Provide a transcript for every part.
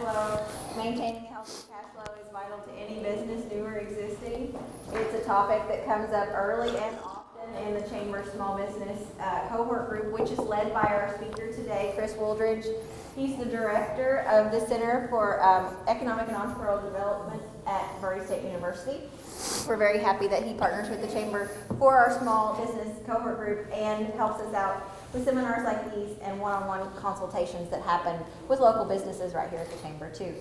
flow. Maintaining a healthy cash flow is vital to any business, new or existing. It's a topic that comes up early and often in the Chamber Small Business Cohort Group, which is led by our speaker today, Chris Wooldridge. He's the director of the Center for Economic and Entrepreneurial Development at Murray State University. We're very happy that he partners with the Chamber for our small business cohort group and helps us out with seminars like these and one-on-one consultations that happen with local businesses right here at the Chamber too.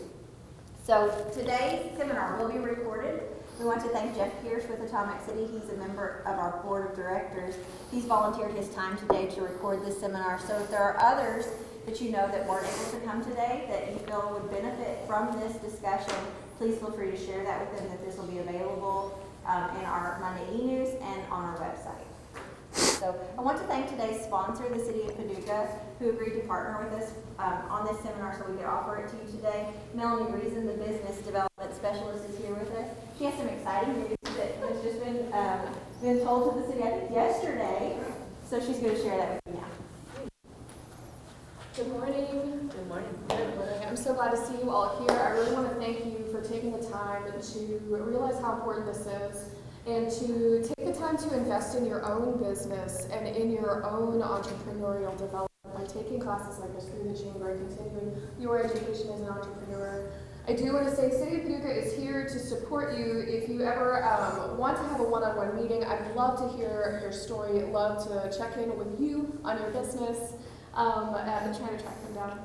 So today's seminar will be recorded. We want to thank Jeff Pierce with Atomic City. He's a member of our board of directors. He's volunteered his time today to record this seminar. So if there are others that you know that weren't able to come today that you feel would benefit from this discussion, please feel free to share that with them, that this will be available in our Monday e-news and on our website. So I want to thank today's sponsor, the City of Paducah, who agreed to partner with us on this seminar so we could offer it to you today. Melanie Reason, the Business Development Specialist, is here with us. She has some exciting news that has just been told to the city, I think, yesterday. So she's going to share that with you now. Good morning. Good morning. Good morning. I'm so glad to see you all here. I really want to thank you for taking the time to realize how important this is and to take the time to invest in your own business and in your own entrepreneurial development by taking classes like this through the Chamber and continuing your education as an entrepreneur. I do want to say City of Paducah is here to support you. If you ever want to have a one-on-one meeting, I'd love to hear your story, love to check in with you on your business. I'm trying to track them down.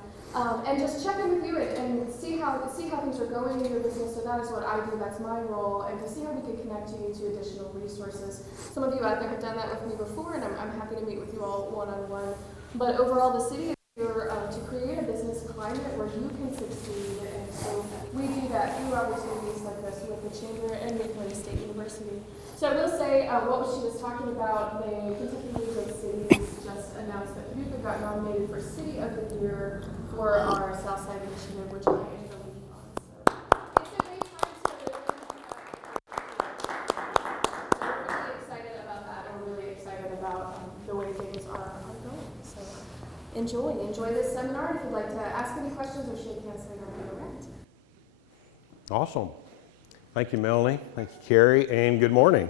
And just check in with you and see how things are going in your business. So that is what I do. That's my role, and to see how we can connect you to additional resources. Some of you out there have done that with me before, and I'm happy to meet with you all one-on-one. But overall, the city is here to create a business climate where you can succeed, and so we do that through opportunities like this with the Chamber and with Murray State University. So I will say what she was talking about, the Kentucky League of Cities just announced that Paducah got nominated for City of the Year for our Southside Initiative, which I am the lead on. So it's a great time to live. We're really excited about that, and we're really excited about the way things are going. So enjoy this seminar. If you'd like to ask any questions or shake hands, then I'll be around. Awesome. Thank you, Melanie. Thank you, Carrie, and good morning.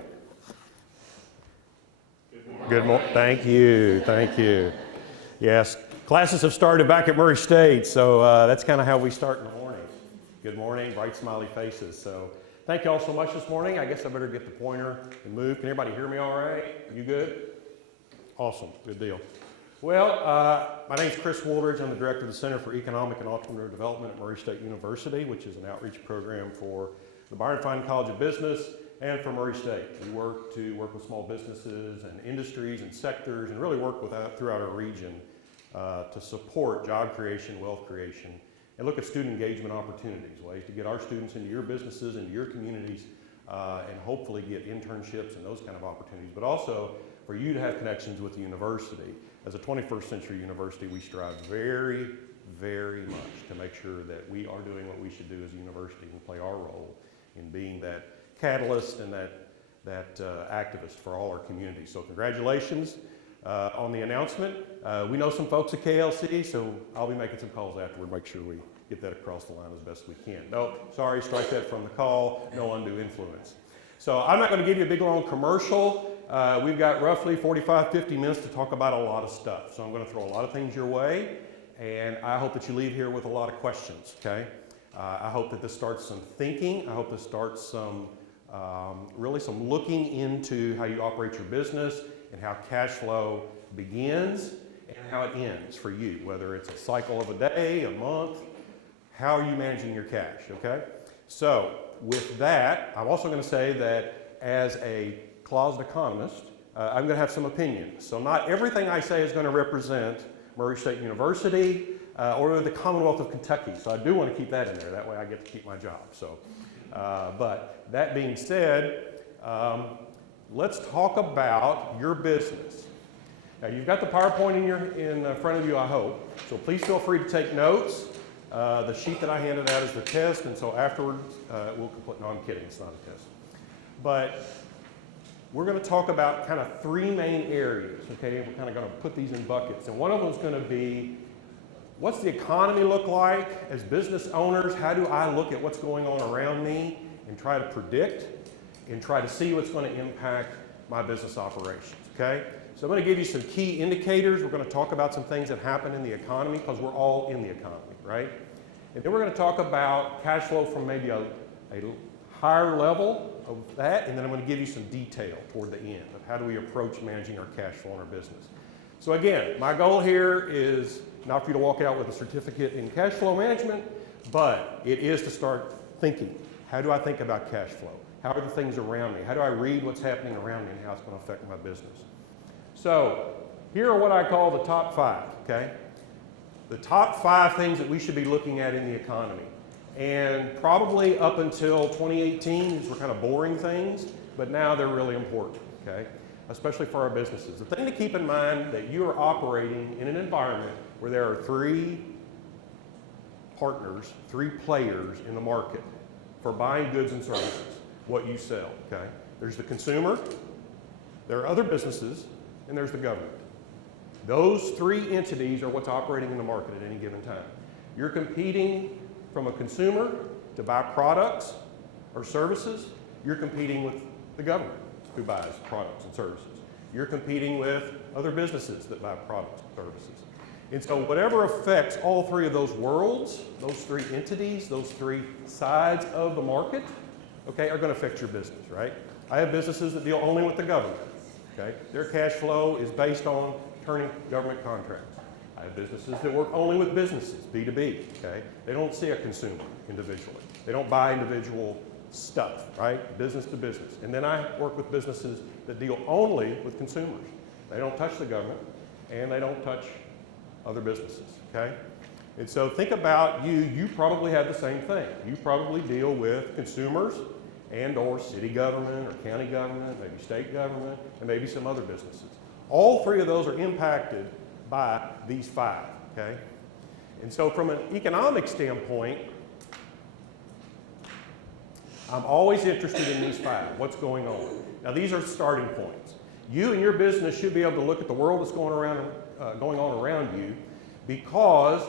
Good morning. Thank you. Yes, classes have started back at Murray State, so that's kind of how we start in the morning. Good morning, bright smiley faces. So thank you all so much this morning. I guess I better get the pointer and move. Can everybody hear me all right? You good? Awesome, good deal. Well, my name is Chris Wooldridge. I'm the director of the Center for Economic and Entrepreneurial Development at Murray State University, which is an outreach program for the Byron Fine College of Business and for Murray State. We work with small businesses and industries and sectors and really work throughout our region to support job creation, wealth creation, and look at student engagement opportunities, ways to get our students into your businesses, into your communities, and hopefully get internships and those kind of opportunities, but also for you to have connections with the university. As a 21st century university, we strive very, very much to make sure that we are doing what we should do as a university and play our role in being that catalyst and that activist for all our communities. So congratulations on the announcement. We know some folks at KLC, so I'll be making some calls afterward, make sure we get that across the line as best we can. No, sorry, strike that from the call, no undue influence. So I'm not going to give you a big long commercial. We've got roughly 45, 50 minutes to talk about a lot of stuff. So I'm going to throw a lot of things your way, and I hope that you leave here with a lot of questions, okay? I hope that this starts some thinking. I hope this starts some really some looking into how you operate your business and how cash flow begins and how it ends for you, whether it's a cycle of a day, a month, how are you managing your cash, okay? So with that, I'm also going to say that as a closet economist, I'm going to have some opinions. So not everything I say is going to represent Murray State University or the Commonwealth of Kentucky. So I do want to keep that in there. That way I get to keep my job. So, but that being said, let's talk about your business. Now you've got the PowerPoint in front of you, I hope. So please feel free to take notes. The sheet that I handed out is the test, and so afterwards we'll complete. No, I'm kidding. It's not a test. But we're going to talk about kind of three main areas. Okay, we're kind of going to put these in buckets, and one of them is going to be what's the economy look like? As business owners, how do I look at what's going on around me and try to predict and try to see what's going to impact my business operations, okay? So I'm going to give you some key indicators. We're going to talk about some things that happen in the economy because we're all in the economy, right? And then we're going to talk about cash flow from maybe a higher level of that, and then I'm going to give you some detail toward the end of how do we approach managing our cash flow in our business. So again, my goal here is not for you to walk out with a certificate in cash flow management, but it is to start thinking. How do I think about cash flow? How are the things around me? How do I read what's happening around me and how it's going to affect my business? So here are what I call the top 5, okay? The top 5 things that we should be looking at in the economy. And probably up until 2018, these were kind of boring things, but now they're really important, okay? Especially for our businesses. The thing to keep in mind that you are operating in an environment where there are 3 partners, 3 players in the market for buying goods and services, what you sell, okay? There's the consumer, there are other businesses, and there's the government. Those 3 entities are what's operating in the market at any given time. You're competing from a consumer to buy products or services. You're competing with the government who buys products and services. You're competing with other businesses that buy products and services. And so whatever affects all 3 of those worlds, those 3 entities, those 3 sides of the market, okay, are going to affect your business, right? I have businesses that deal only with the government, okay? Their cash flow is based on turning government contracts. I have businesses that work only with businesses, B2B, okay? They don't see a consumer individually. They don't buy individual stuff, right? Business to business. And then I work with businesses that deal only with consumers. They don't touch the government and they don't touch other businesses, okay? And so think about you probably have the same thing. You probably deal with consumers and or city government or county government, maybe state government, and maybe some other businesses. All 3 of those are impacted by these 5, okay? And so from an economic standpoint, I'm always interested in these 5, what's going on. Now these are starting points. You and your business should be able to look at the world that's going on around you because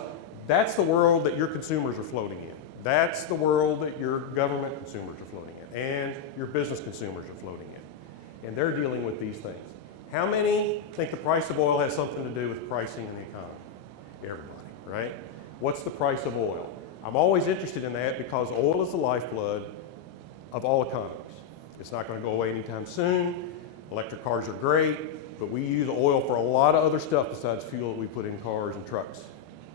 that's the world that your consumers are floating in. That's the world that your government consumers are floating in and your business consumers are floating in. And they're dealing with these things. How many think the price of oil has something to do with pricing in the economy? Everybody, right? What's the price of oil? I'm always interested in that because oil is the lifeblood of all economies. It's not going to go away anytime soon. Electric cars are great, but we use oil for a lot of other stuff besides fuel that we put in cars and trucks.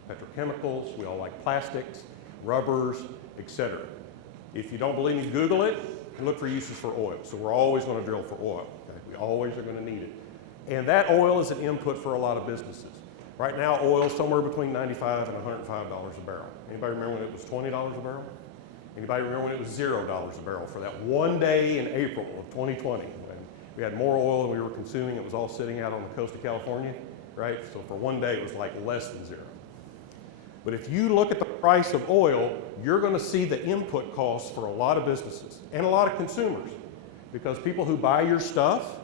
Petrochemicals, we all like plastics, rubbers, etc. If you don't believe me, Google it and look for uses for oil. So we're always going to drill for oil. Okay? We always are going to need it. And that oil is an input for a lot of businesses. Right now, oil is somewhere between $95 and $105 a barrel. Anybody remember when it was $20 a barrel? Anybody remember when it was $0 a barrel for that one day in April of 2020? When we had more oil than we were consuming. It was all sitting out on the coast of California, right? So for one day, it was like less than 0. But if you look at the price of oil, you're going to see the input costs for a lot of businesses and a lot of consumers. Because people who buy your stuff,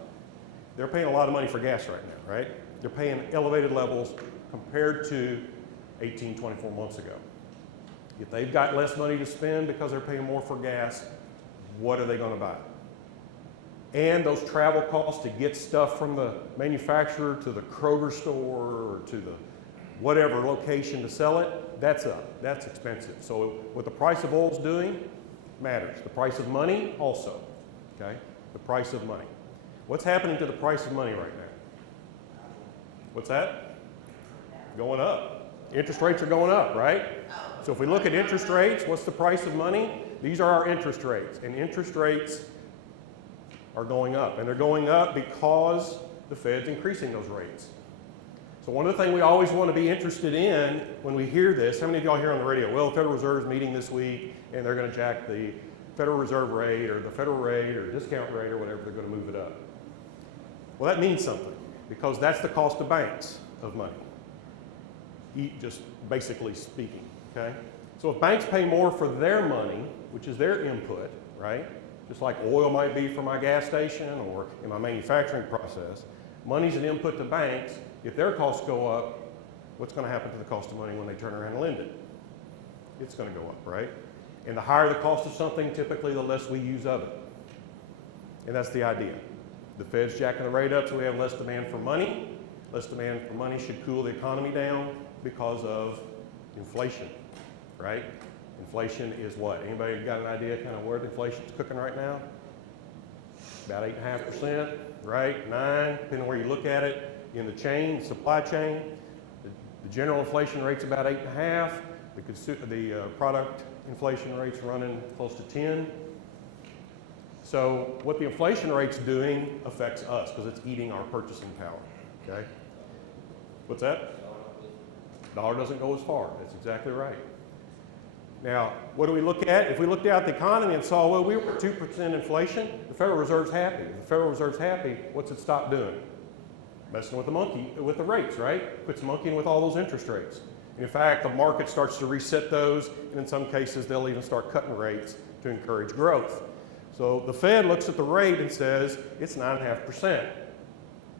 they're paying a lot of money for gas right now, right? They're paying elevated levels compared to 18, 24 months ago. If they've got less money to spend because they're paying more for gas, what are they going to buy? And those travel costs to get stuff from the manufacturer to the Kroger store or to the whatever location to sell it, that's up. That's expensive. So what the price of oil is doing matters. The price of money also, okay? The price of money. What's happening to the price of money right now? What's that? Going up. Interest rates are going up, right? So if we look at interest rates, what's the price of money? These are our interest rates. And interest rates are going up. And they're going up because the Fed's increasing those rates. So one of the things we always want to be interested in when we hear this, how many of y'all hear on the radio, well, the Federal Reserve is meeting this week and they're going to jack the Federal Reserve rate or the federal rate or discount rate or whatever, they're going to move it up. Well, that means something because that's the cost of banks of money, just basically speaking, okay? So if banks pay more for their money, which is their input, right? Just like oil might be for my gas station or in my manufacturing process, money's an input to banks. If their costs go up, what's going to happen to the cost of money when they turn around and lend it? It's going to go up, right? And the higher the cost of something, typically the less we use of it. And that's the idea. The Fed's jacking the rate up so we have less demand for money. Less demand for money should cool the economy down because of inflation, right? Inflation is what? Anybody got an idea kind of where the inflation's cooking right now? About 8.5%, right? 9, depending on where you look at it. In the chain, supply chain, the general inflation rate's about 8.5. The product inflation rate's running close to 10. So what the inflation rate's doing affects us because it's eating our purchasing power, okay? What's that? Dollar doesn't go as far. That's exactly right. Now, what do we look at? If we looked out the economy and saw, well, we were at 2% inflation, the Federal Reserve's happy. If the Federal Reserve's happy, what's it stop doing? Messing with the rates, right? Quits monkeying with all those interest rates. And in fact, the market starts to reset those, and in some cases, they'll even start cutting rates to encourage growth. So the Fed looks at the rate and says, it's 9.5%.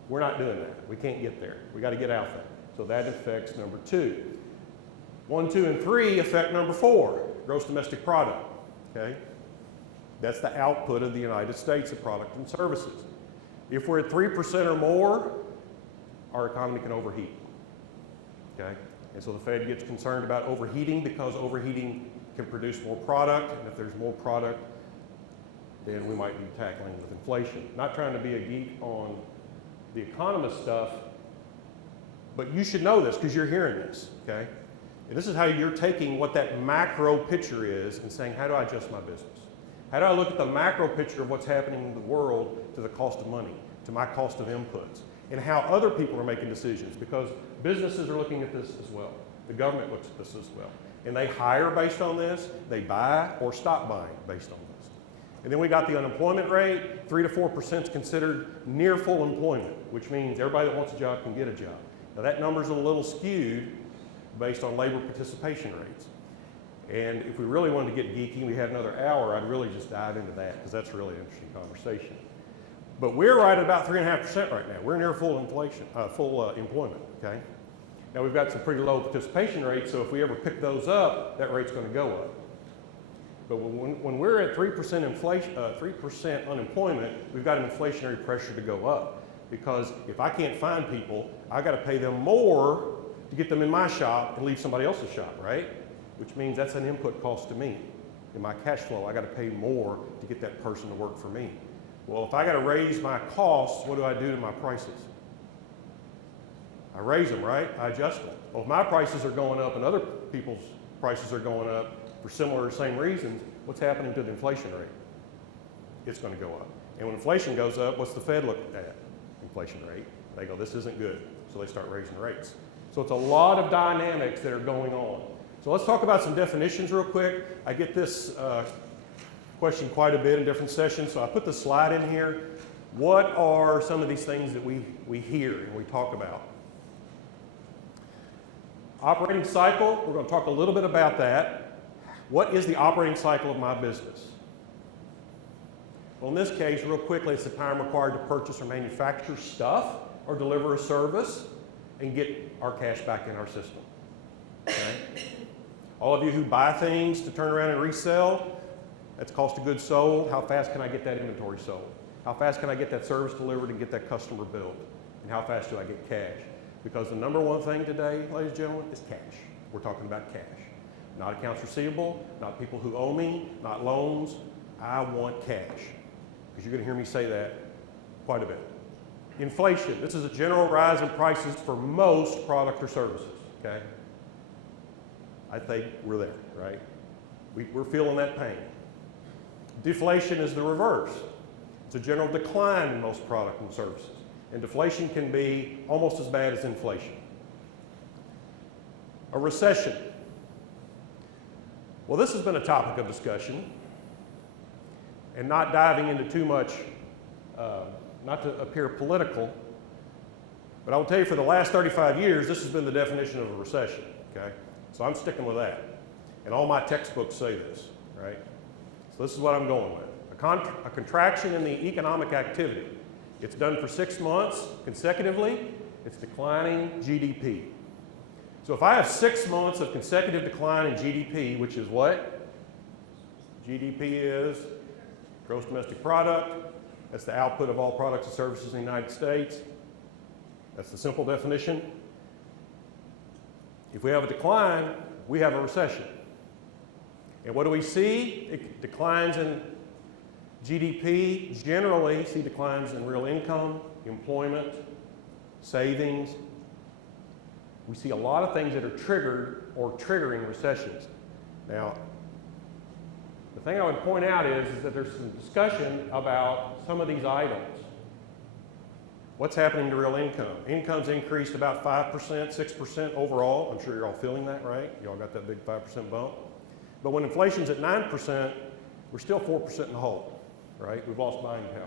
We're not doing that. We can't get there. We got to get out there. So that affects number 2. 1, 2, and 3 affect number 4, gross domestic product, okay? That's the output of the United States of product and services. If we're at 3% or more, our economy can overheat, okay? And so the Fed gets concerned about overheating because overheating can produce more product, and if there's more product, then we might be tackling with inflation. Not trying to be a geek on the economist stuff, but you should know this because you're hearing this, okay? And this is how you're taking what that macro picture is and saying, how do I adjust my business? How do I look at the macro picture of what's happening in the world to the cost of money, to my cost of inputs, and how other people are making decisions? Because businesses are looking at this as well. The government looks at this as well. And they hire based on this, they buy or stop buying based on this. And then we got the unemployment rate. 3 to 4% is considered near full employment, which means everybody that wants a job can get a job. Now that number's a little skewed based on labor participation rates. And if we really wanted to get geeky and we had another hour, I'd really just dive into that because that's really an interesting conversation. But we're right at about 3.5% right now. We're near full inflation, full employment, okay? Now we've got some pretty low participation rates, so if we ever pick those up, that rate's going to go up. But when we're at 3% inflation, 3% unemployment, we've got an inflationary pressure to go up. Because if I can't find people, I got to pay them more to get them in my shop and leave somebody else's shop, right? Which means that's an input cost to me. In my cash flow, I got to pay more to get that person to work for me. Well, if I got to raise my costs, what do I do to my prices? I raise them, right? I adjust them. Well, if my prices are going up and other people's prices are going up for similar or same reasons, what's happening to the inflation rate? It's going to go up. And when inflation goes up, what's the Fed looking at? Inflation rate. They go, this isn't good. So they start raising rates. So it's a lot of dynamics that are going on. So let's talk about some definitions real quick. I get this question quite a bit in different sessions, so I put the slide in here. What are some of these things that we hear and we talk about? Operating cycle, we're going to talk a little bit about that. What is the operating cycle of my business? Well, in this case, real quickly, it's the time required to purchase or manufacture stuff or deliver a service and get our cash back in our system. Okay? All of you who buy things to turn around and resell, that's cost of goods sold. How fast can I get that inventory sold? How fast can I get that service delivered and get that customer billed? And how fast do I get cash? Because the number one thing today, ladies and gentlemen, is cash. We're talking about cash. Not accounts receivable, not people who owe me, not loans. I want cash. Because you're going to hear me say that quite a bit. Inflation. This is a general rise in prices for most product or services, okay? I think we're there, right? We're feeling that pain. Deflation is the reverse. It's a general decline in most product and services. And deflation can be almost as bad as inflation. A recession. Well, this has been a topic of discussion, and not diving into too much, not to appear political, but I will tell you for the last 35 years, this has been the definition of a recession, okay? So I'm sticking with that. And all my textbooks say this, right? So this is what I'm going with. A contraction in the economic activity. It's done for 6 months consecutively. It's declining GDP. So if I have 6 months of consecutive decline in GDP, which is what? GDP is gross domestic product. That's the output of all products and services in the United States. That's the simple definition. If we have a decline, we have a recession. And what do we see? It declines in GDP, generally see declines in real income, employment, savings. We see a lot of things that are triggered or triggering recessions. Now, the thing I would point out is that there's some discussion about some of these items. What's happening to real income? Income's increased about 5%, 6% overall. I'm sure you're all feeling that, right? You all got that big 5% bump. But when inflation's at 9%, we're still 4% in the hole, right? We've lost buying power.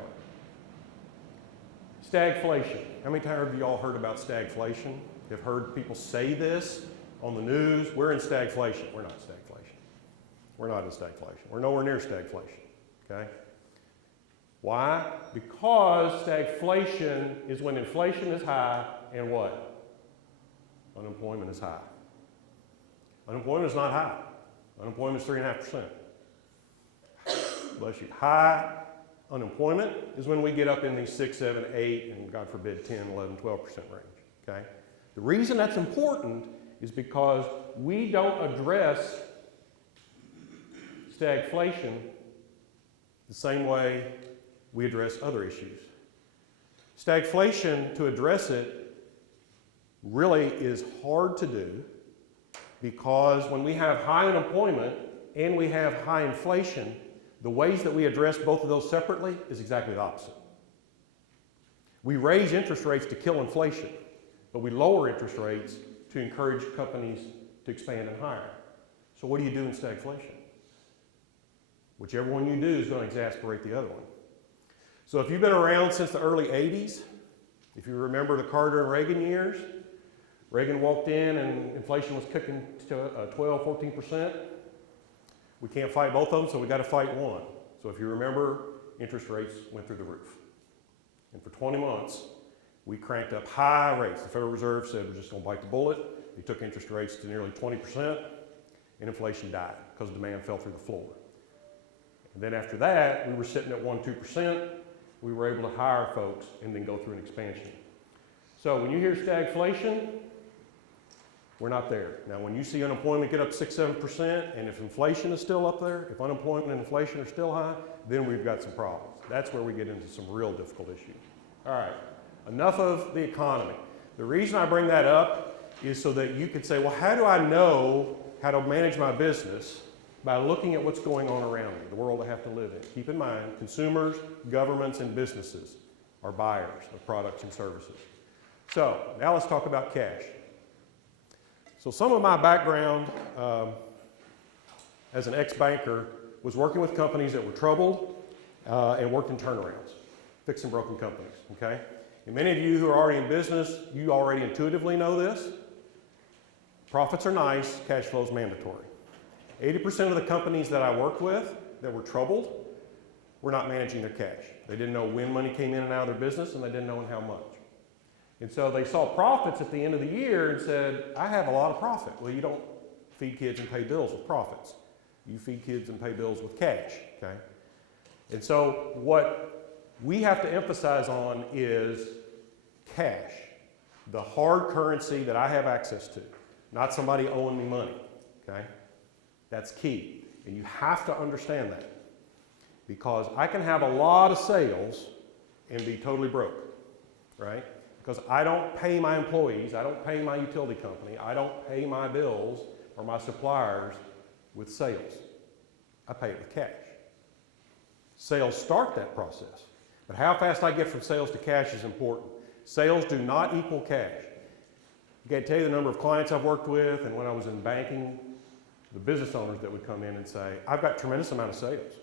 Stagflation. How many times have you all heard about stagflation? You've heard people say this on the news. We're in stagflation. We're not stagflation. We're not in stagflation. We're nowhere near stagflation, okay? Why? Because stagflation is when inflation is high and what? Unemployment is high. Unemployment is not high. Unemployment is 3.5%. Bless you. High unemployment is when we get up in these 6, 7, 8, and God forbid 10, 11, 12% range, okay? The reason that's important is because we don't address stagflation the same way we address other issues. Stagflation, to address it, really is hard to do because when we have high unemployment and we have high inflation, the ways that we address both of those separately is exactly the opposite. We raise interest rates to kill inflation, but we lower interest rates to encourage companies to expand and hire. So what do you do in stagflation? Whichever one you do is going to exasperate the other one. So if you've been around since the early 80s, if you remember the Carter and Reagan years, Reagan walked in and inflation was kicking to 12, 14%. We can't fight both of them, so we got to fight one. So if you remember, interest rates went through the roof. And for 20 months, we cranked up high rates. The Federal Reserve said we're just going to bite the bullet. They took interest rates to nearly 20%, and inflation died because demand fell through the floor. And then after that, we were sitting at 1%, 2%. We were able to hire folks and then go through an expansion. So when you hear stagflation, we're not there. Now, when you see unemployment get up 6, 7%, and if inflation is still up there, if unemployment and inflation are still high, then we've got some problems. That's where we get into some real difficult issues. All right, enough of the economy. The reason I bring that up is so that you can say, well, how do I know how to manage my business? By looking at what's going on around me, the world I have to live in. Keep in mind, consumers, governments, and businesses are buyers of products and services. So, now let's talk about cash. So some of my background as an ex-banker was working with companies that were troubled and worked in turnarounds, fixing broken companies, okay? And many of you who are already in business, you already intuitively know this. Profits are nice, cash flow is mandatory. 80% of the companies that I worked with that were troubled were not managing their cash. They didn't know when money came in and out of their business, and they didn't know how much. And so they saw profits at the end of the year and said, I have a lot of profit. Well, you don't feed kids and pay bills with profits. You feed kids and pay bills with cash, okay? And so what we have to emphasize on is cash, the hard currency that I have access to, not somebody owing me money, okay? That's key, and you have to understand that because I can have a lot of sales and be totally broke, right? Because I don't pay my employees, I don't pay my utility company, I don't pay my bills or my suppliers with sales. I pay it with cash. Sales start that process, but how fast I get from sales to cash is important. Sales do not equal cash. I can't tell you the number of clients I've worked with, and when I was in banking, the business owners that would come in and say, I've got a tremendous amount of sales.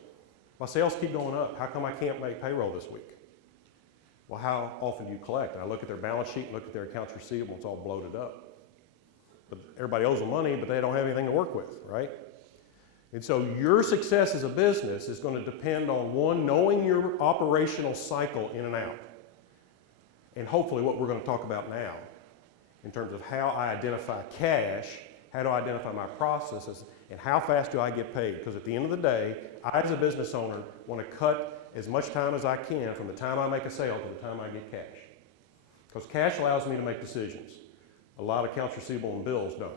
My sales keep going up. How come I can't make payroll this week? Well, how often do you collect? And I look at their balance sheet and look at their accounts receivable, it's all bloated up. But everybody owes them money, but they don't have anything to work with, right? And so your success as a business is going to depend on, one, knowing your operational cycle in and out. And hopefully what we're going to talk about now. in terms of how I identify cash, how do I identify my processes, and how fast do I get paid? Because at the end of the day, I as a business owner want to cut as much time as I can from the time I make a sale to the time I get cash. Because cash allows me to make decisions. A lot of accounts receivable and bills don't.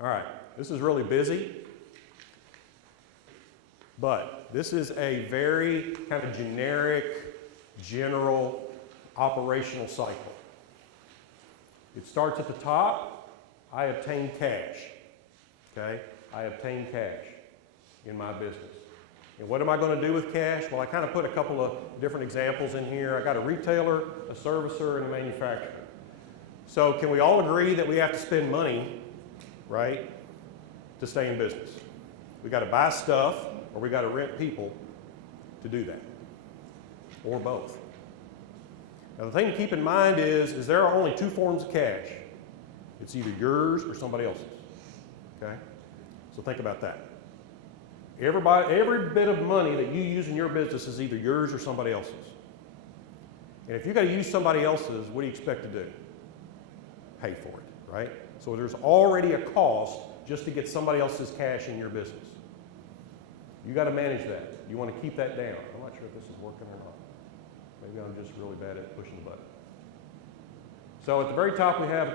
All right, this is really busy, but this is a very kind of generic, general operational cycle. It starts at the top. I obtain cash. Okay? I obtain cash in my business. And what am I going to do with cash? Well, I kind of put a couple of different examples in here. I got a retailer, a servicer, and a manufacturer. So can we all agree that we have to spend money, right, to stay in business? We got to buy stuff, or we got to rent people to do that, or both. Now, the thing to keep in mind is there are only two forms of cash. It's either yours or somebody else's. Okay? So think about that. Every bit of money that you use in your business is either yours or somebody else's. And if you got to use somebody else's, what do you expect to do? Pay for it, right? So there's already a cost just to get somebody else's cash in your business. You got to manage that. You want to keep that down. I'm not sure if this is working or not. Maybe I'm just really bad at pushing the button. So at the very top we have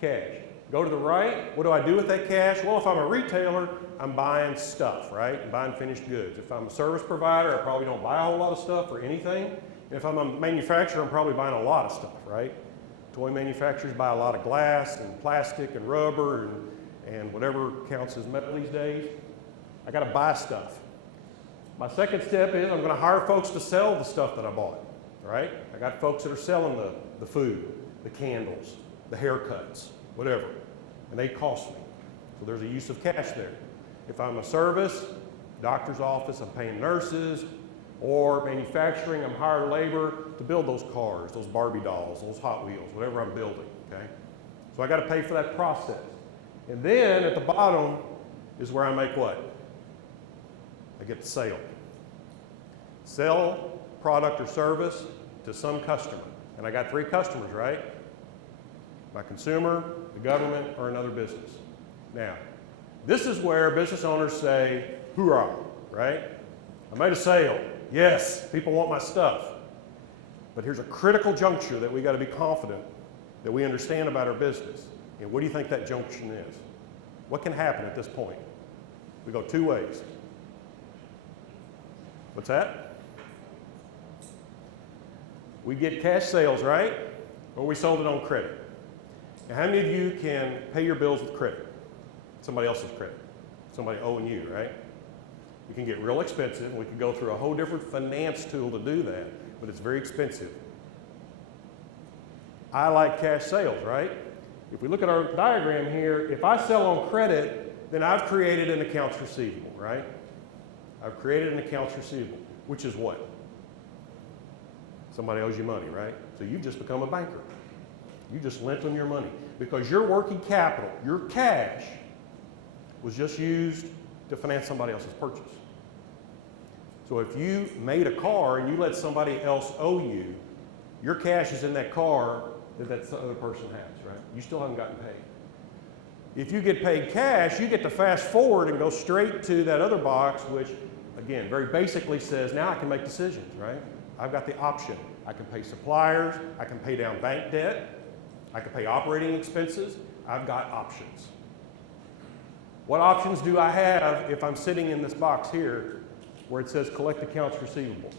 cash. Go to the right, what do I do with that cash? Well, if I'm a retailer, I'm buying stuff, right? I'm buying finished goods. If I'm a service provider, I probably don't buy a whole lot of stuff or anything. And if I'm a manufacturer, I'm probably buying a lot of stuff, right? Toy manufacturers buy a lot of glass and plastic and rubber and whatever counts as metal these days. I got to buy stuff. My second step is I'm going to hire folks to sell the stuff that I bought, right? I got folks that are selling the food, the candles, the haircuts, whatever, and they cost me. So there's a use of cash there. If I'm a service, doctor's office, I'm paying nurses, or manufacturing, I'm hiring labor to build those cars, those Barbie dolls, those Hot Wheels, whatever I'm building, okay? So I got to pay for that process. And then at the bottom is where I make what? I get the sale. Sell product or service to some customer. And I got three customers, right? My consumer, the government, or another business. Now, this is where business owners say, hoorah, right? I made a sale. Yes, people want my stuff. But here's a critical juncture that we got to be confident that we understand about our business. And what do you think that junction is? What can happen at this point? We go two ways. What's that? We get cash sales, right? Or we sold it on credit. Now, how many of you can pay your bills with credit? Somebody else's credit. Somebody owing you, right? It can get real expensive. We could go through a whole different finance tool to do that, but it's very expensive. I like cash sales, right? If we look at our diagram here, if I sell on credit, then I've created an accounts receivable, right? I've created an accounts receivable, which is what? Somebody owes you money, right? So you've just become a banker. You just lent them your money because your working capital, your cash, was just used to finance somebody else's purchase. So if you made a car and you let somebody else owe you, your cash is in that car that other person has, right? You still haven't gotten paid. If you get paid cash, you get to fast forward and go straight to that other box, which, again, very basically says, now I can make decisions, right? I've got the option. I can pay suppliers, I can pay down bank debt, I can pay operating expenses. I've got options. What options do I have if I'm sitting in this box here where it says collect accounts receivable?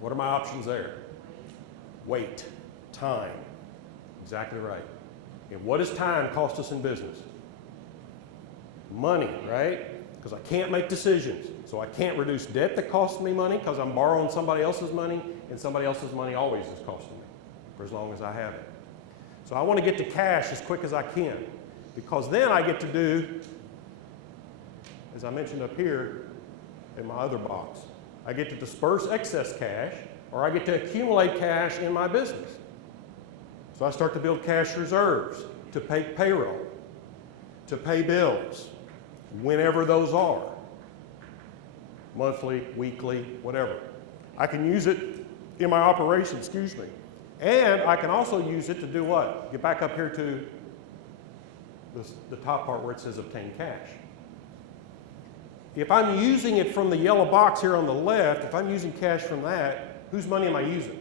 What are my options there? Wait, time, exactly right. And what does time cost us in business? Money, right? Because I can't make decisions. So I can't reduce debt that costs me money because I'm borrowing somebody else's money, and somebody else's money always is costing me for as long as I have it. So I want to get to cash as quick as I can because then I get to do, as I mentioned up here in my other box, I get to disperse excess cash or I get to accumulate cash in my business. So I start to build cash reserves to pay payroll, to pay bills, whenever those are. Monthly, weekly, whatever. I can use it in my operation, And I can also use it to do what? Get back up here to the top part where it says obtain cash. If I'm using it from the yellow box here on the left, if I'm using cash from that, whose money am I using?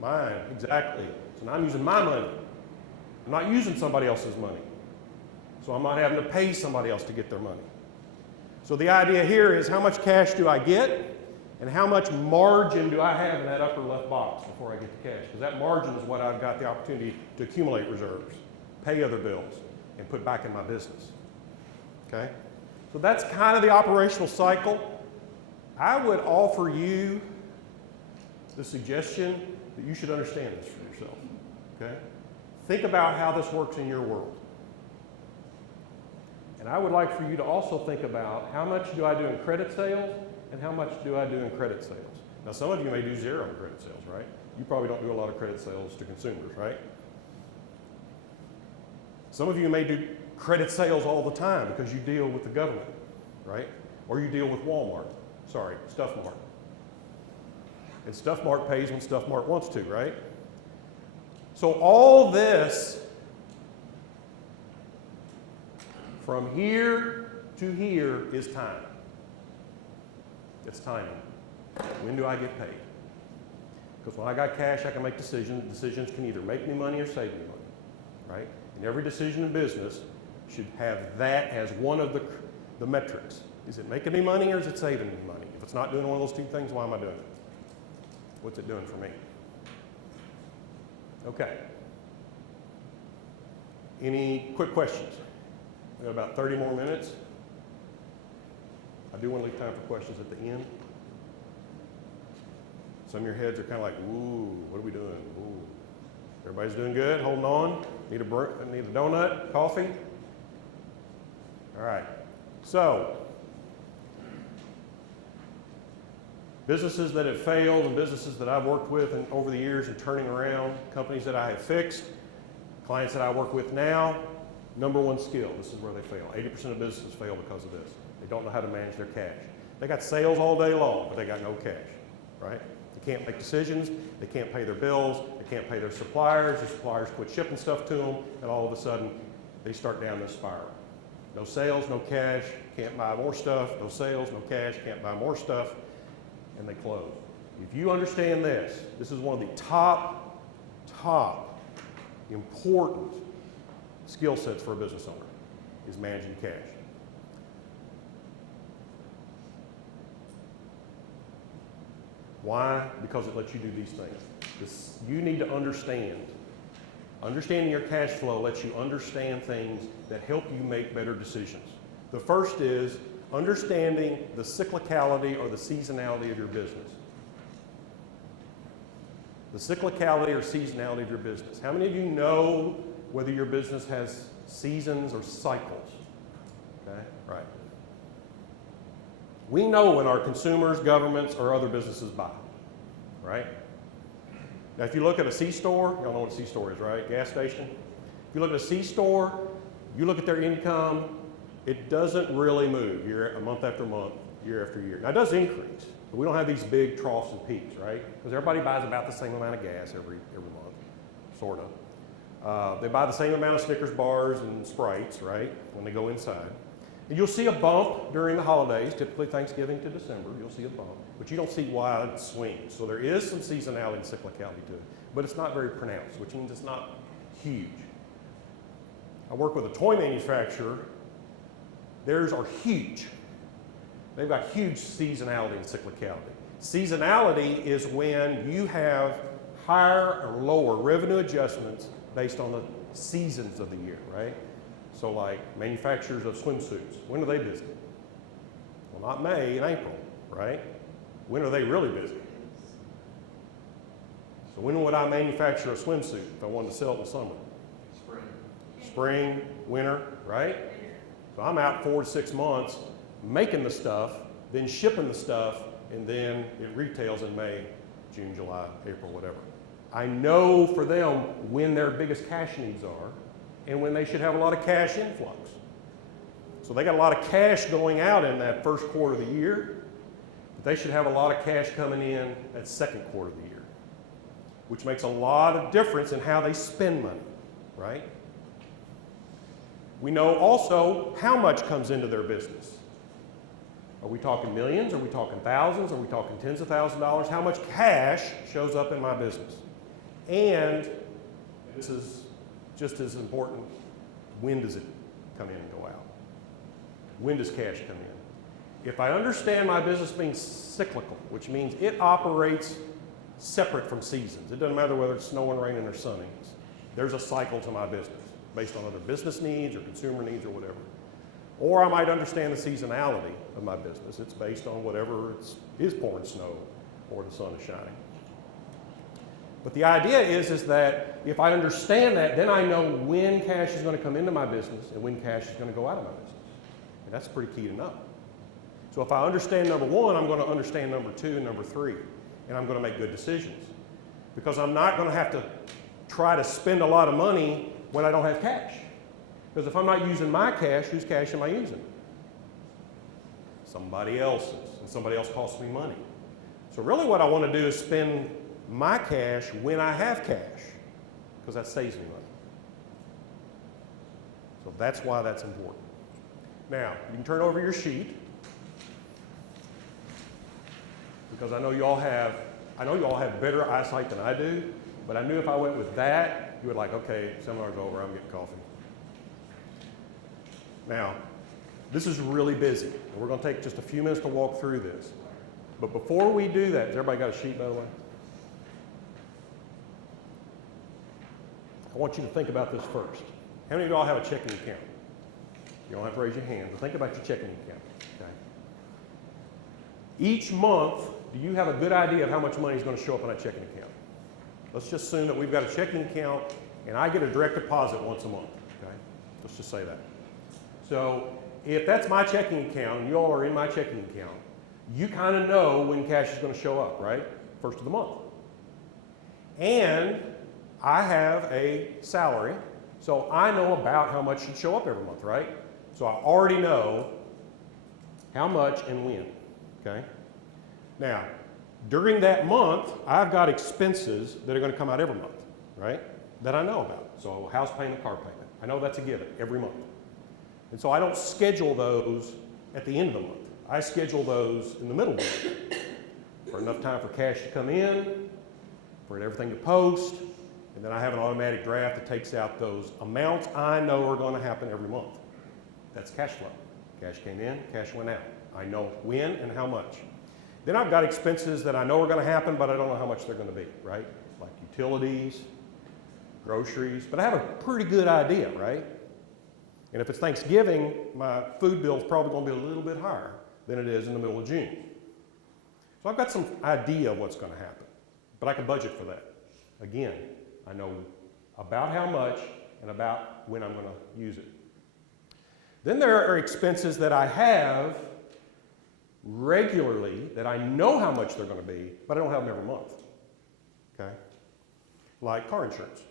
Mine, exactly. So now I'm using my money. I'm not using somebody else's money. So I'm not having to pay somebody else to get their money. So the idea here is how much cash do I get and how much margin do I have in that upper left box before I get the cash? Because that margin is what I've got the opportunity to accumulate reserves, pay other bills, and put back in my business. Okay? So that's kind of the operational cycle. I would offer you the suggestion that you should understand this for yourself. Okay? Think about how this works in your world. And I would like for you to also think about how much do I do in credit sales and how much do I do in credit sales. Now, some of you may do zero in credit sales, right? You probably don't do a lot of credit sales to consumers, right? Some of you may do credit sales all the time because you deal with the government, right? Or you deal with Walmart, Stuff Mart. And Stuff Mart pays when Stuff Mart wants to, right? So all this from here to here is time. It's timing. When do I get paid? Because when I got cash, I can make decisions. Decisions can either make me money or save me money, right? And every decision in business should have that as one of the metrics. Is it making me money or is it saving me money? If it's not doing one of those two things, why am I doing it? What's it doing for me? Okay. Any quick questions? We've got about 30 more minutes. I do want to leave time for questions at the end. Some of your heads are kind of like, ooh, what are we doing? Ooh. Everybody's doing good? Holding on? Need a donut? Coffee? All right. So, businesses that have failed and businesses that I've worked with over the years and turning around, companies that I have fixed, clients that I work with now, number one skill, this is where they fail. 80% of businesses fail because of this. They don't know how to manage their cash. They got sales all day long, but they got no cash, right? They can't make decisions, they can't pay their bills, they can't pay their suppliers quit shipping stuff to them, and all of a sudden, they start down this spiral. No sales, no cash, can't buy more stuff, no sales, no cash, can't buy more stuff, and they close. If you understand this, this is one of the top important skill sets for a business owner, is managing cash. Why? Because it lets you do these things. You need to understand. Understanding your cash flow lets you understand things that help you make better decisions. The first is understanding the cyclicality or the seasonality of your business. The cyclicality or seasonality of your business. How many of you know whether your business has seasons or cycles? Okay, right. We know when our consumers, governments, or other businesses buy, right? Now, if you look at a C-store, y'all know what a C-store is, right? Gas station. If you look at a C-store, you look at their income, it doesn't really move month after month, year after year. Now, it does increase, but we don't have these big troughs and peaks, right? Because everybody buys about the same amount of gas every month, sort of. They buy the same amount of Snickers bars and Sprites, right, when they go inside. And you'll see a bump during the holidays, typically Thanksgiving to December, you'll see a bump. But you don't see wide swings. So there is some seasonality and cyclicality to it. But it's not very pronounced, which means it's not huge. I work with a toy manufacturer. Theirs are huge. They've got huge seasonality and cyclicality. Seasonality is when you have higher or lower revenue adjustments based on the seasons of the year, right? So like manufacturers of swimsuits, when are they busy? Well, not May and April, right? When are they really busy? So when would I manufacture a swimsuit if I wanted to sell it in the summer? Spring, winter, right? So I'm out 4 to 6 months making the stuff, then shipping the stuff, and then it retails in May, June, July, April, whatever. I know for them when their biggest cash needs are and when they should have a lot of cash influx. So they got a lot of cash going out in that first quarter of the year, but they should have a lot of cash coming in that second quarter of the year. which makes a lot of difference in how they spend money, right? We know also how much comes into their business. Are we talking millions? Are we talking thousands? Are we talking tens of thousands of dollars? How much cash shows up in my business? And this is just as important, when does it come in and go out? When does cash come in? If I understand my business being cyclical, which means it operates separate from seasons, it doesn't matter whether it's snowing, raining, or sunning, there's a cycle to my business based on other business needs or consumer needs or whatever. Or I might understand the seasonality of my business. It's based on whatever is pouring snow or the sun is shining. But the idea is that if I understand that, then I know when cash is going to come into my business and when cash is going to go out of my business. And that's pretty key to know. So if I understand number one, I'm going to understand number two and number three, and I'm going to make good decisions. Because I'm not going to have to try to spend a lot of money when I don't have cash. Because if I'm not using my cash, whose cash am I using? Somebody else's, and somebody else costs me money. So really what I want to do is spend my cash when I have cash, because that saves me money. So that's why that's important. Now, you can turn over your sheet, because I know you all have better eyesight than I do, but I knew if I went with that, you would like, okay, seminar's over, I'm getting coffee. Now, this is really busy, and we're going to take just a few minutes to walk through this. But before we do that, has everybody got a sheet, by the way? I want you to think about this first. How many of y'all have a checking account? You don't have to raise your hand, but think about your checking account. Okay? Each month, do you have a good idea of how much money is going to show up in that checking account? Let's just assume that we've got a checking account and I get a direct deposit once a month. Okay? Let's just say that. So if that's my checking account and you all are in my checking account, you kind of know when cash is going to show up, right? First of the month. And I have a salary, so I know about how much should show up every month, right? So I already know how much and when, okay? Now, during that month, I've got expenses that are going to come out every month, right? That I know about. So house payment, car payment. I know that's a given every month. And so I don't schedule those at the end of the month. I schedule those in the middle of the month for enough time for cash to come in, for everything to post, and then I have an automatic draft that takes out those amounts I know are going to happen every month. That's cash flow. Cash came in, cash went out. I know when and how much. Then I've got expenses that I know are going to happen, but I don't know how much they're going to be, right? Like utilities, groceries, but I have a pretty good idea, right? And if it's Thanksgiving, my food bill is probably going to be a little bit higher than it is in the middle of June. So I've got some idea of what's going to happen, but I can budget for that. Again, I know about how much and about when I'm going to use it. Then there are expenses that I have regularly that I know how much they're going to be, but I don't have them every month. Okay? Like car insurance.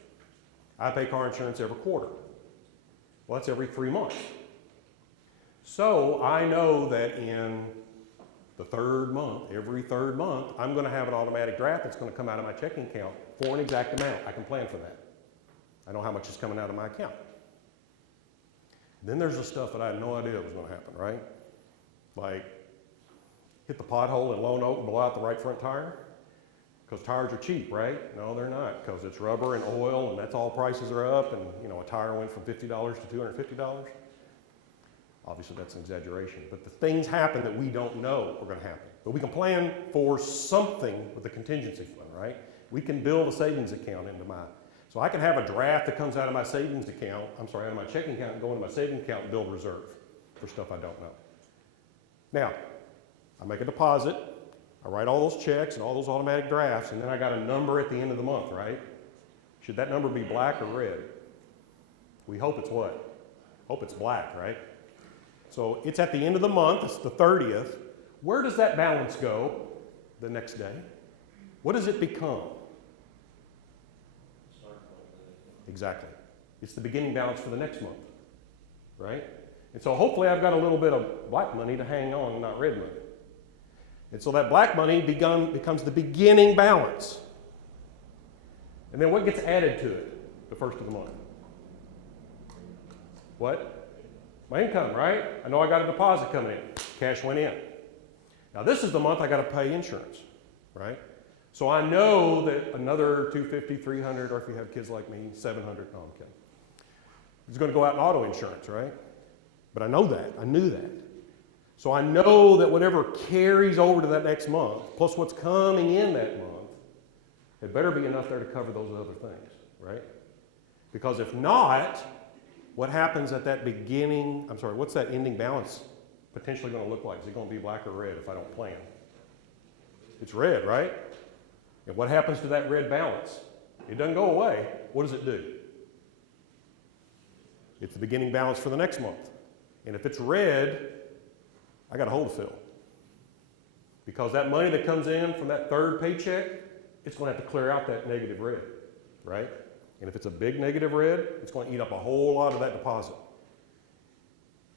I pay car insurance every quarter. Well, that's every 3 months. So I know that in the third month, every third month, I'm going to have an automatic draft that's going to come out of my checking account for an exact amount. I can plan for that. I know how much is coming out of my account. Then there's the stuff that I had no idea was going to happen, right? Like hit the pothole in Lone Oak and blow out the right front tire. Because tires are cheap, right? No, they're not, because it's rubber and oil, and that's all prices are up, and a tire went from $50 to $250. Obviously, that's an exaggeration, but the things happen that we don't know are going to happen. But we can plan for something with the contingency fund, right? We can build a savings account into my, so I can have a draft that comes out of my savings account, out of my checking account and go into my savings account and build reserve for stuff I don't know. Now, I make a deposit. I write all those checks and all those automatic drafts, and then I got a number at the end of the month, right? Should that number be black or red? We hope it's what? Hope it's black, right? So it's at the end of the month, it's the 30th. Where does that balance go the next day? What does it become? Exactly. It's the beginning balance for the next month, right? And so hopefully I've got a little bit of black money to hang on, not red money. And so that black money becomes the beginning balance. And then what gets added to it the first of the month? What? My income, right? I know I got a deposit coming in. Cash went in. Now this is the month I got to pay insurance, right? So I know that another $250, $300, or if you have kids like me, $700. No, I'm kidding. It's going to go out in auto insurance, right? But I know that. I knew that. So I know that whatever carries over to that next month, plus what's coming in that month, it better be enough there to cover those other things, right? Because if not, what happens at that beginning, what's that ending balance potentially going to look like? Is it going to be black or red if I don't plan? It's red, right? And what happens to that red balance? It doesn't go away. What does it do? It's the beginning balance for the next month. And if it's red, I got a hole to fill. Because that money that comes in from that third paycheck, it's going to have to clear out that negative red, right? And if it's a big negative red, it's going to eat up a whole lot of that deposit.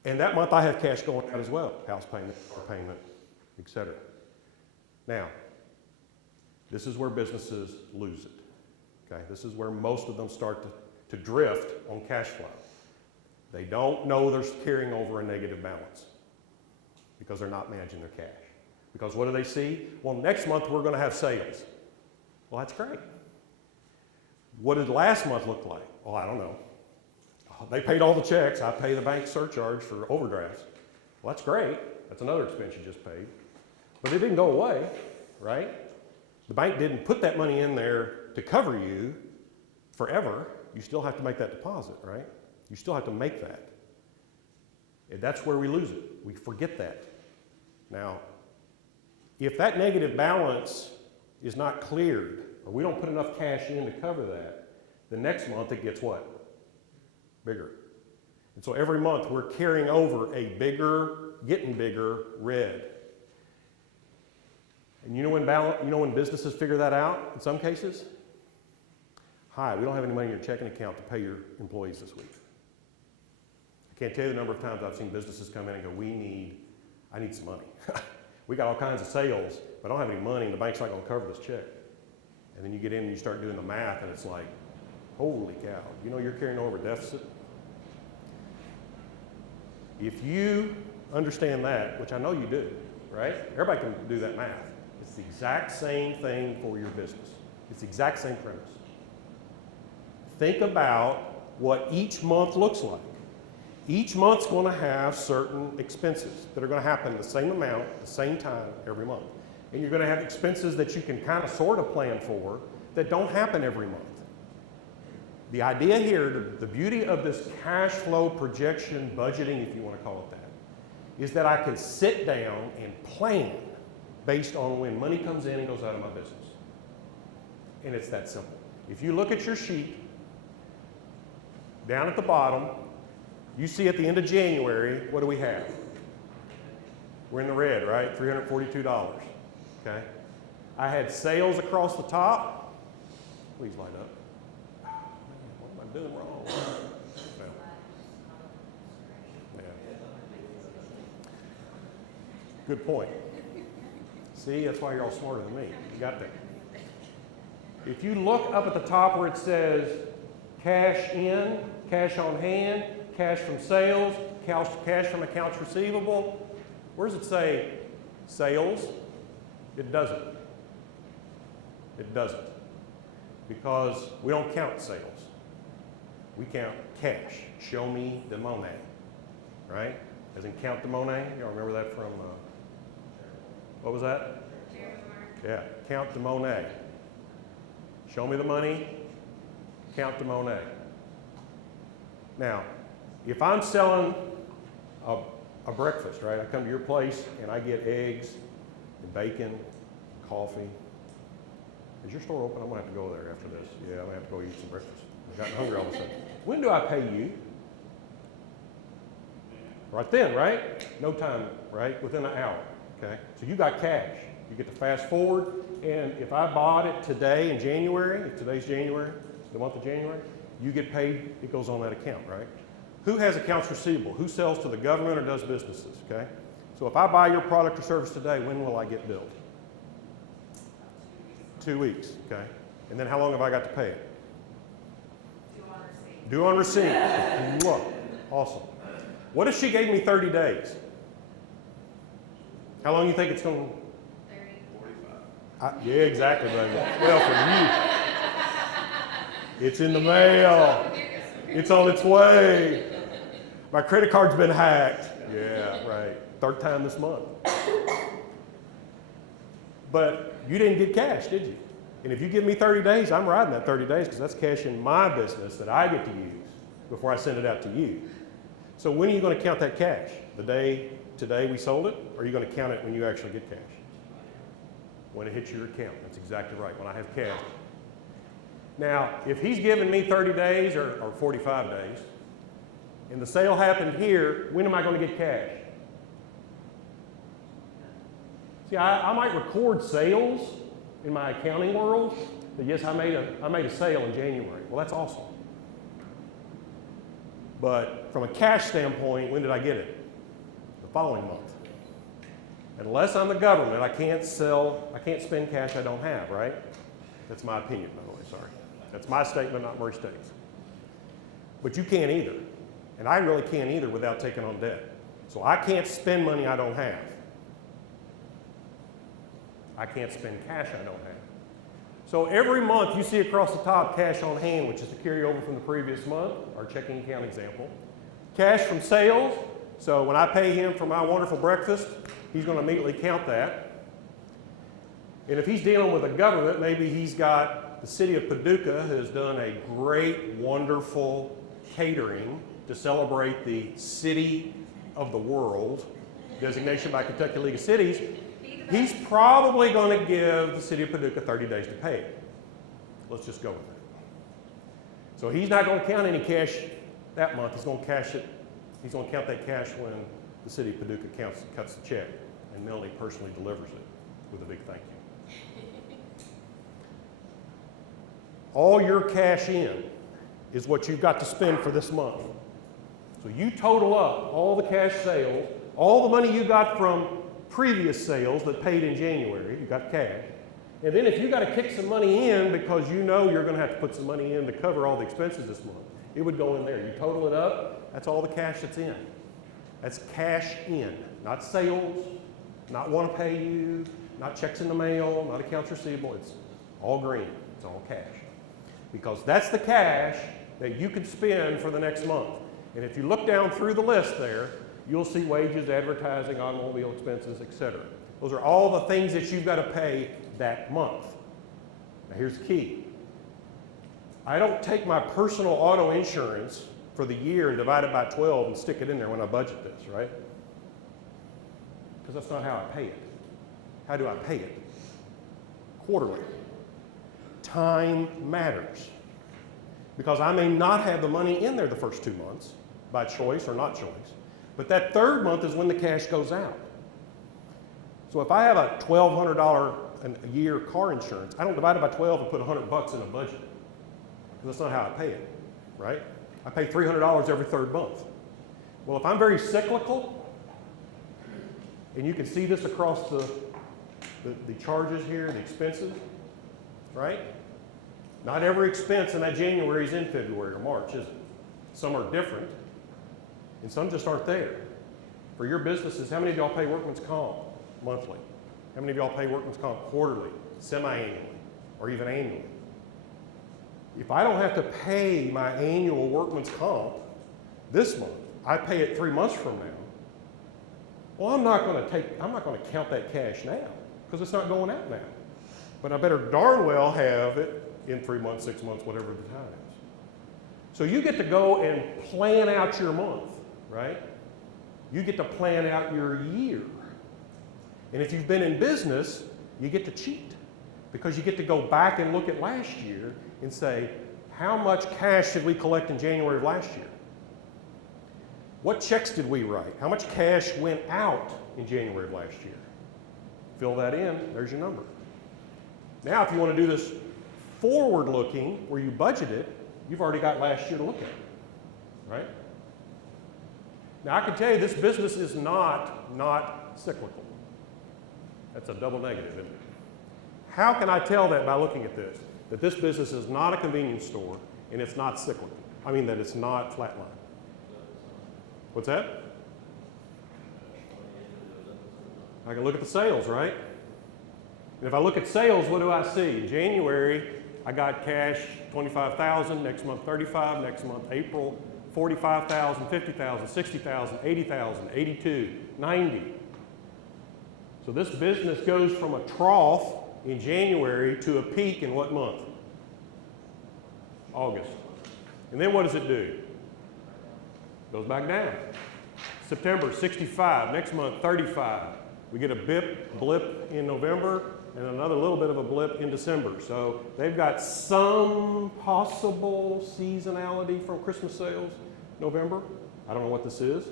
And that month I have cash going out as well, house payment, car payment, etc. Now, this is where businesses lose it, okay? This is where most of them start to drift on cash flow. They don't know they're carrying over a negative balance because they're not managing their cash. Because what do they see? Well, next month we're going to have sales. Well, that's great. What did last month look like? Well, I don't know. They paid all the checks. I pay the bank surcharge for overdrafts. Well, that's great. That's another expense you just paid. But it didn't go away, right? The bank didn't put that money in there to cover you forever. You still have to make that deposit, right? You still have to make that. And that's where we lose it. We forget that. Now, if that negative balance is not cleared, or we don't put enough cash in to cover that, the next month it gets what? Bigger. And so every month we're carrying over a bigger, getting bigger red. And you know when businesses figure that out in some cases? Hi, we don't have any money in your checking account to pay your employees this week. I can't tell you the number of times I've seen businesses come in and go, I need some money. We got all kinds of sales, but I don't have any money and the bank's not going to cover this check. And then you get in and you start doing the math and it's like, holy cow, you know you're carrying over a deficit? If you understand that, which I know you do, right? Everybody can do that math. It's the exact same thing for your business. It's the exact same premise. Think about what each month looks like. Each month's going to have certain expenses that are going to happen the same amount, the same time every month. And you're going to have expenses that you can kind of sort of plan for that don't happen every month. The idea here, the beauty of this cash flow projection budgeting, if you want to call it that, is that I can sit down and plan based on when money comes in and goes out of my business. And it's that simple. If you look at your sheet, down at the bottom, you see at the end of January, what do we have? We're in the red, right? $342, okay? I had sales across the top. Please light up. What am I doing wrong? No. Yeah. Good point. See, that's why you're all smarter than me. You got that. If you look up at the top where it says cash in, cash on hand, cash from sales, cash from accounts receivable, where does it say sales? It doesn't. It doesn't. Because we don't count sales. We count cash. Show me the money, right? As in count the money. Y'all remember that from, what was that? Yeah, count the money. Show me the money, count the money. Now, if I'm selling a breakfast, right? I come to your place and I get eggs and bacon, coffee. Is your store open? I'm gonna have to go there after this. Yeah, I'm gonna have to go eat some breakfast. I've gotten hungry all of a sudden. When do I pay you? Right then, right? No time, right? Within an hour, okay? So you got cash. You get to fast forward, and if I bought it today in January, if today's January, the month of January, you get paid, it goes on that account, right? Who has accounts receivable? Who sells to the government or does businesses, okay? So if I buy your product or service today, when will I get billed? 2 weeks, okay? And then how long have I got to pay it? Due on receipt. Due on receipt. Mwah. Awesome. What if she gave me 30 days? How long do you think it's going to? 30. Yeah, exactly, baby. Well, for you. It's in the mail. It's on its way. My credit card's been hacked. Yeah, right. Third time this month. But you didn't get cash, did you? And if you give me 30 days, I'm riding that 30 days because that's cash in my business that I get to use before I send it out to you. So when are you going to count that cash? The day today we sold it? Or are you going to count it when you actually get cash? When it hits your account. That's exactly right, when I have cash. Now, if he's giving me 30 days or 45 days, and the sale happened here, when am I going to get cash? See, I might record sales in my accounting world, that yes, I made a sale in January. Well, that's awesome. But from a cash standpoint, when did I get it? The following month. Unless I'm the government, I can't spend cash I don't have, right? That's my opinion, by the way, sorry. That's my statement, not Murray State's. But you can't either. And I really can't either without taking on debt. So I can't spend money I don't have. I can't spend cash I don't have. So every month you see across the top cash on hand, which is the carryover from the previous month, our checking account example. Cash from sales, so when I pay him for my wonderful breakfast, he's going to immediately count that. And if he's dealing with a government, maybe he's got the city of Paducah has done a great, wonderful catering to celebrate the City of the World designation by Kentucky League of Cities. He's probably going to give the city of Paducah 30 days to pay it. Let's just go with that. So he's not going to count any cash that month. He's going to cash it. He's going to count that cash when the city of Paducah cuts the check, and Melanie personally delivers it with a big thank you. All your cash in is what you've got to spend for this month. So you total up all the cash sales, all the money you got from previous sales that paid in January, you got cash. And then if you got to kick some money in because you know you're going to have to put some money in to cover all the expenses this month, it would go in there. You total it up, that's all the cash that's in. That's cash in, not sales, not want to pay you, not checks in the mail, not accounts receivable. It's all green. It's all cash. Because that's the cash that you can spend for the next month. And if you look down through the list there, you'll see wages, advertising, automobile expenses, etc. Those are all the things that you've got to pay that month. Now here's the key. I don't take my personal auto insurance for the year and divide it by 12 and stick it in there when I budget this, right? Because that's not how I pay it. How do I pay it? Quarterly. Time matters. Because I may not have the money in there the first 2 months, by choice or not choice. But that third month is when the cash goes out. So if I have a $1,200 a year car insurance, I don't divide it by 12 and put $100 in a budget. Because that's not how I pay it, right? I pay $300 every third month. Well, if I'm very cyclical, and you can see this across the charges here, the expenses, right? Not every expense in that January is in February or March, is it? Some are different, and some just aren't there. For your businesses, how many of y'all pay workman's comp monthly? How many of y'all pay workman's comp quarterly, semi-annually, or even annually? If I don't have to pay my annual workman's comp this month, I pay it 3 months from now. Well, I'm not going to count that cash now because it's not going out now. But I better darn well have it in 3 months, 6 months, whatever the time is. So you get to go and plan out your month, right? You get to plan out your year. And if you've been in business, you get to cheat because you get to go back and look at last year and say, how much cash did we collect in January of last year? What checks did we write? How much cash went out in January of last year? Fill that in, there's your number. Now, if you want to do this forward-looking, where you budget it, you've already got last year to look at, right? Now, I can tell you this business is not cyclical. That's a double negative, isn't it? How can I tell that by looking at this? that this business is not a convenience store and it's not cyclical. I mean that it's not flatline. What's that? I can look at the sales, right? And if I look at sales, what do I see? In January, I got cash 25,000, next month 35, next month April 45,000, 50,000, 60,000, 80,000, 82, 90. So this business goes from a trough in January to a peak in what month? August. And then what does it do? Goes back down. September, 65, next month 35. We get a blip in November and another little bit of a blip in December. So they've got some possible seasonality from Christmas sales, November. I don't know what this is.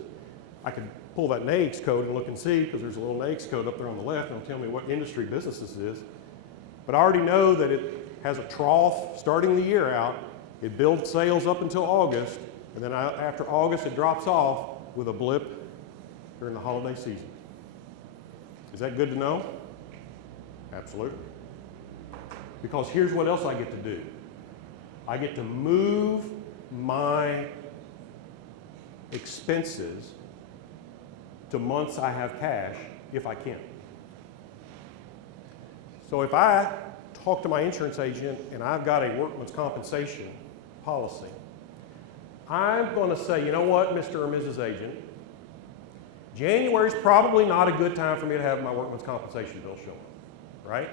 I could pull that NAICS code and look and see, because there's a little NAICS code up there on the left, and it'll tell me what industry business this is. But I already know that it has a trough starting the year out. It builds sales up until August, and then after August it drops off with a blip during the holiday season. Is that good to know? Absolutely. Because here's what else I get to do. I get to move my expenses to months I have cash if I can. So if I talk to my insurance agent and I've got a workman's compensation policy, I'm going to say, you know what, Mr. or Mrs. Agent, January's probably not a good time for me to have my workman's compensation bill show up, right?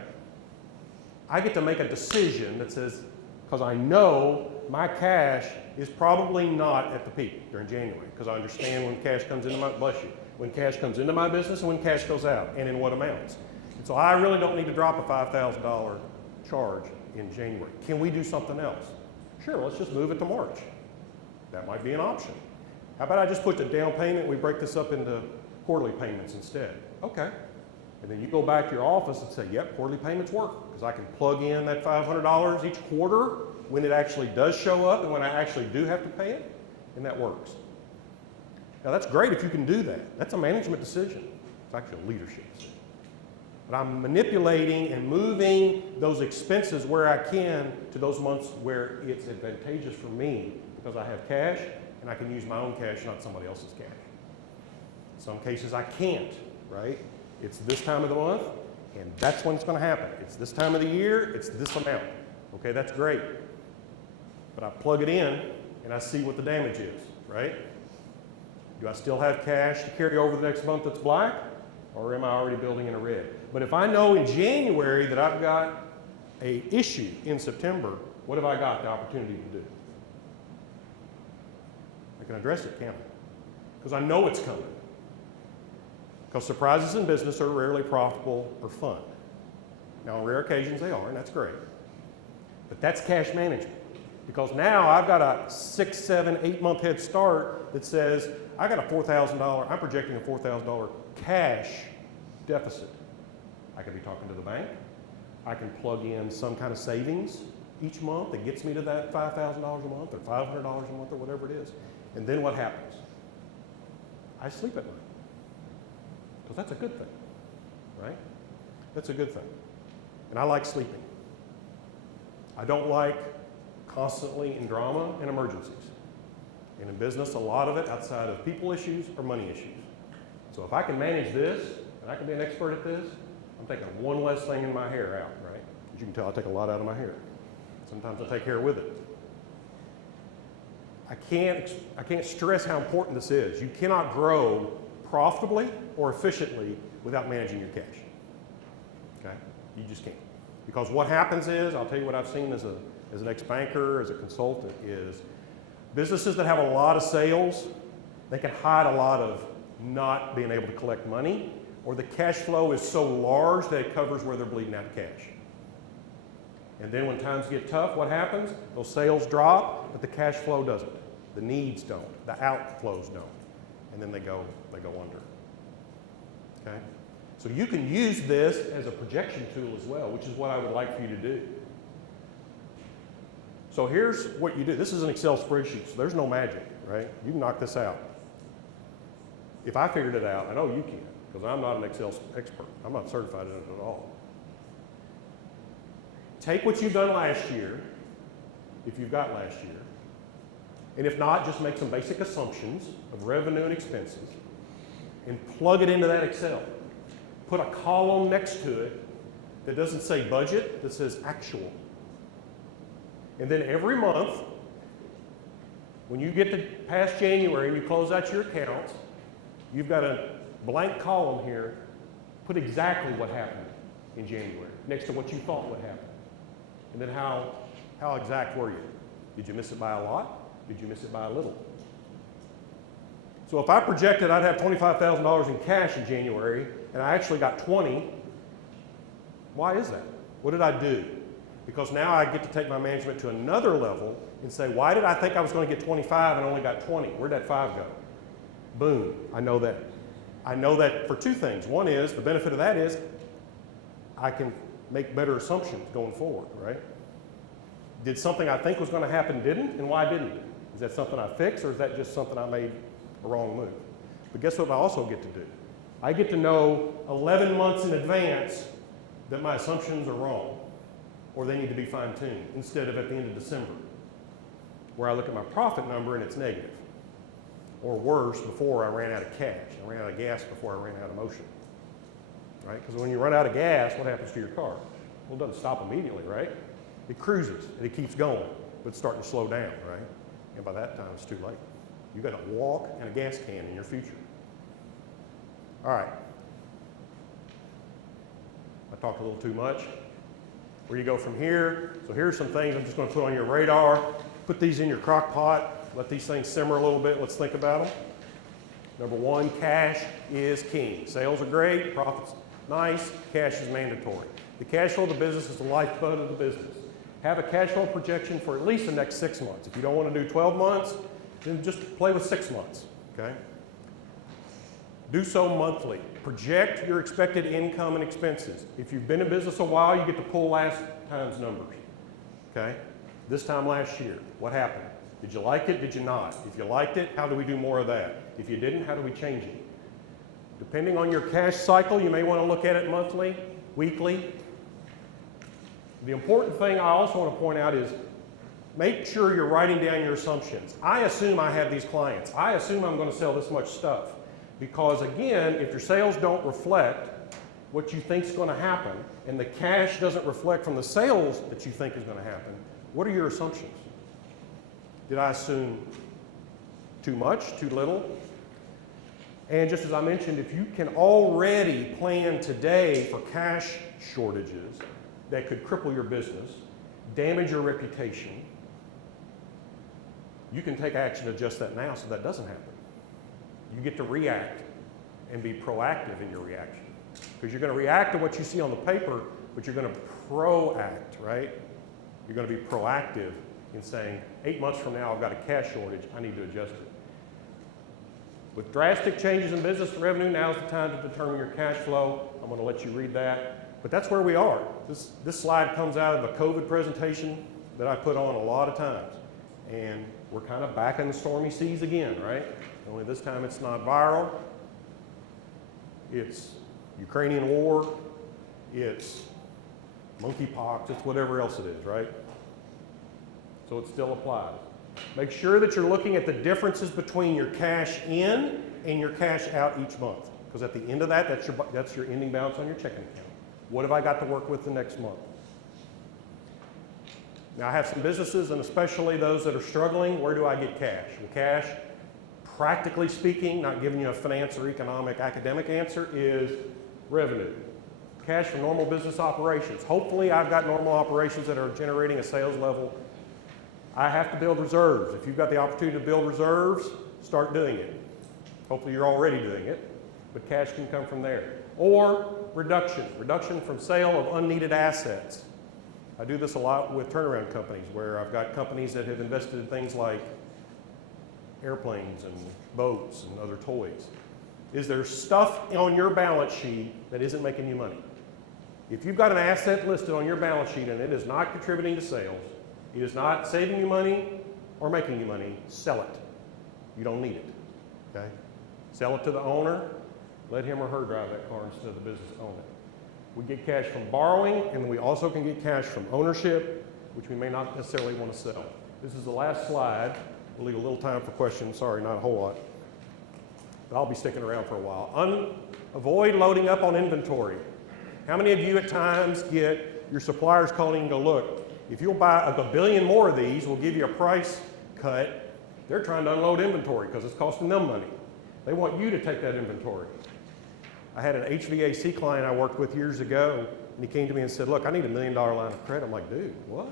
I get to make a decision that says, because I know my cash is probably not at the peak during January, because I understand when cash comes into my, bless you, when cash comes into my business and when cash goes out, and in what amounts. And so I really don't need to drop a $5,000 charge in January. Can we do something else? Sure, let's just move it to March. That might be an option. How about I just put the down payment, we break this up into quarterly payments instead? Okay. And then you go back to your office and say, yep, quarterly payments work, because I can plug in that $500 each quarter when it actually does show up and when I actually do have to pay it, and that works. Now that's great if you can do that. That's a management decision. It's actually a leadership decision. But I'm manipulating and moving those expenses where I can to those months where it's advantageous for me because I have cash and I can use my own cash, not somebody else's cash. In some cases I can't, right? It's this time of the month and that's when it's going to happen. It's this time of the year, it's this amount. Okay, that's great. But I plug it in and I see what the damage is, right? Do I still have cash to carry over the next month that's black? Or am I already building in a red? But if I know in January that I've got an issue in September, what have I got the opportunity to do? I can address it, can't I? Because I know it's coming. Because surprises in business are rarely profitable or fun. Now, on rare occasions they are, and that's great. But that's cash management. Because now I've got a 6, 7, 8 month head start that says, I got a $4,000, I'm projecting a $4,000 cash deficit. I can be talking to the bank. I can plug in some kind of savings each month that gets me to that $5,000 a month or $500 a month or whatever it is. And then what happens? I sleep at night. Because that's a good thing, right? That's a good thing. And I like sleeping. I don't like constantly in drama and emergencies. And in business, a lot of it outside of people issues or money issues. So if I can manage this, and I can be an expert at this, I'm taking one less thing in my hair out, right? As you can tell, I take a lot out of my hair. Sometimes I take hair with it. I can't stress how important this is. You cannot grow profitably or efficiently without managing your cash. Okay? You just can't. Because what happens is, I'll tell you what I've seen as an ex-banker, as a consultant, is businesses that have a lot of sales, they can hide a lot of not being able to collect money, or the cash flow is so large that it covers where they're bleeding out cash. And then when times get tough, what happens? Those sales drop, but the cash flow doesn't. The needs don't. The outflows don't. And then they go under. Okay? So you can use this as a projection tool as well, which is what I would like for you to do. So here's what you do. This is an Excel spreadsheet, so there's no magic, right? You can knock this out. If I figured it out, I know you can, because I'm not an Excel expert. I'm not certified in it at all. take what you've done last year, if you've got last year, and if not, just make some basic assumptions of revenue and expenses and plug it into that Excel. Put a column next to it that doesn't say budget, that says actual. And then every month, when you get to past January and you close out your accounts, you've got a blank column here. Put exactly what happened in January next to what you thought would happen. And then how exact were you? Did you miss it by a lot? Did you miss it by a little? So if I projected I'd have $25,000 in cash in January and I actually got 20, why is that? What did I do? Because now I get to take my management to another level and say, why did I think I was going to get 25 and only got 20? Where'd that 5 go? Boom, I know that. I know that for two things. One is, the benefit of that is I can make better assumptions going forward, right? Did something I think was going to happen didn't, and why didn't it? Is that something I fixed, or is that just something I made a wrong move? But guess what I also get to do? I get to know 11 months in advance that my assumptions are wrong, or they need to be fine-tuned, instead of at the end of December, where I look at my profit number and it's negative. Or worse, before I ran out of cash. I ran out of gas before I ran out of motion. Right? Because when you run out of gas, what happens to your car? Well, it doesn't stop immediately, right? It cruises and it keeps going, but it's starting to slow down, right? And by that time, it's too late. You've got a walk and a gas can in your future. All right. I talked a little too much. Where do you go from here? So here's some things I'm just going to put on your radar. Put these in your crock pot. Let these things simmer a little bit. Let's think about them. Number one, cash is king. Sales are great, profits nice, cash is mandatory. The cash flow of the business is the lifeblood of the business. Have a cash flow projection for at least the next 6 months. If you don't want to do 12 months, then just play with 6 months, okay? Do so monthly. Project your expected income and expenses. If you've been in business a while, you get to pull last time's numbers, okay? This time last year, what happened? Did you like it? Did you not? If you liked it, how do we do more of that? If you didn't, how do we change it? Depending on your cash cycle, you may want to look at it monthly, weekly. The important thing I also want to point out is make sure you're writing down your assumptions. I assume I have these clients. I assume I'm going to sell this much stuff. Because again, if your sales don't reflect what you think is going to happen, and the cash doesn't reflect from the sales that you think is going to happen, what are your assumptions? Did I assume too much, too little? And just as I mentioned, if you can already plan today for cash shortages that could cripple your business, damage your reputation, you can take action to adjust that now so that doesn't happen. You get to react and be proactive in your reaction. Because you're going to react to what you see on the paper, but you're going to proact, right? You're going to be proactive in saying, 8 months from now, I've got a cash shortage, I need to adjust it. With drastic changes in business revenue, now's the time to determine your cash flow. I'm going to let you read that. But that's where we are. This slide comes out of a COVID presentation that I put on a lot of times. And we're kind of back in the stormy seas again, right? Only this time it's not viral. It's Ukrainian war. It's monkeypox. It's whatever else it is, right? So it still applies. Make sure that you're looking at the differences between your cash in and your cash out each month. Because at the end of that, that's your ending balance on your checking account. What have I got to work with the next month? Now I have some businesses, and especially those that are struggling, where do I get cash? Well, cash, practically speaking, not giving you a finance or economic academic answer, is revenue. Cash from normal business operations. Hopefully I've got normal operations that are generating a sales level. I have to build reserves. If you've got the opportunity to build reserves, start doing it. Hopefully you're already doing it, but cash can come from there. Or reduction from sale of unneeded assets. I do this a lot with turnaround companies, where I've got companies that have invested in things like airplanes and boats and other toys. Is there stuff on your balance sheet that isn't making you money? If you've got an asset listed on your balance sheet and it is not contributing to sales, it is not saving you money or making you money, sell it. You don't need it, okay? Sell it to the owner. Let him or her drive that car instead of the business own it. We get cash from borrowing, and we also can get cash from ownership, which we may not necessarily want to sell. This is the last slide. We'll leave a little time for questions. Sorry, not a whole lot. But I'll be sticking around for a while. Avoid loading up on inventory. How many of you at times get your suppliers calling and go, look, if you'll buy a billion more of these, we'll give you a price cut. They're trying to unload inventory because it's costing them money. They want you to take that inventory. I had an HVAC client I worked with years ago, and he came to me and said, look, I need $1 million line of credit. I'm like, dude, what?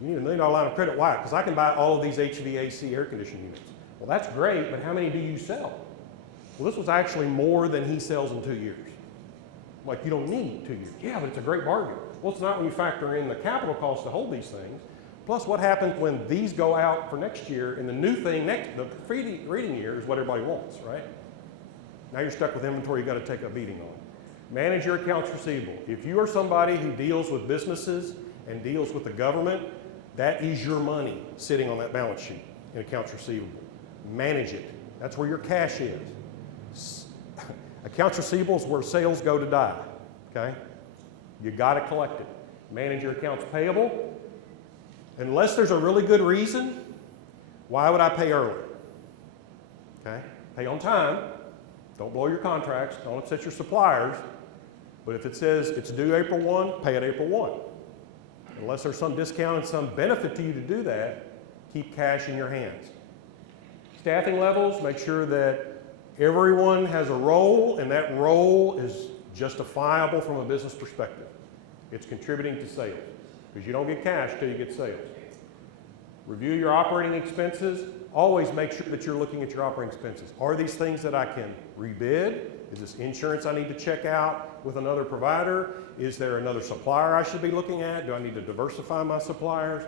You need $1 million line of credit? Why? Because I can buy all of these HVAC air conditioning units. Well, that's great, but how many do you sell? Well, this was actually more than he sells in 2 years. Like, you don't need 2 years. Yeah, but it's a great bargain. Well, it's not when you factor in the capital cost to hold these things. Plus, what happens when these go out for next year, and the new thing the reading year is what everybody wants, right? Now you're stuck with inventory you've got to take a beating on. Manage your accounts receivable. If you are somebody who deals with businesses and deals with the government, that is your money sitting on that balance sheet in accounts receivable. Manage it. That's where your cash is. Accounts receivable is where sales go to die, okay? You got to collect it. Manage your accounts payable. Unless there's a really good reason, why would I pay early? Okay? Pay on time. Don't blow your contracts. Don't upset your suppliers. But if it says it's due April 1, pay it April 1. Unless there's some discount and some benefit to you to do that, keep cash in your hands. Staffing levels, make sure that everyone has a role, and that role is justifiable from a business perspective. It's contributing to sales, because you don't get cash till you get sales. Review your operating expenses. Always make sure that you're looking at your operating expenses. Are these things that I can rebid? Is this insurance I need to check out with another provider? Is there another supplier I should be looking at? Do I need to diversify my suppliers?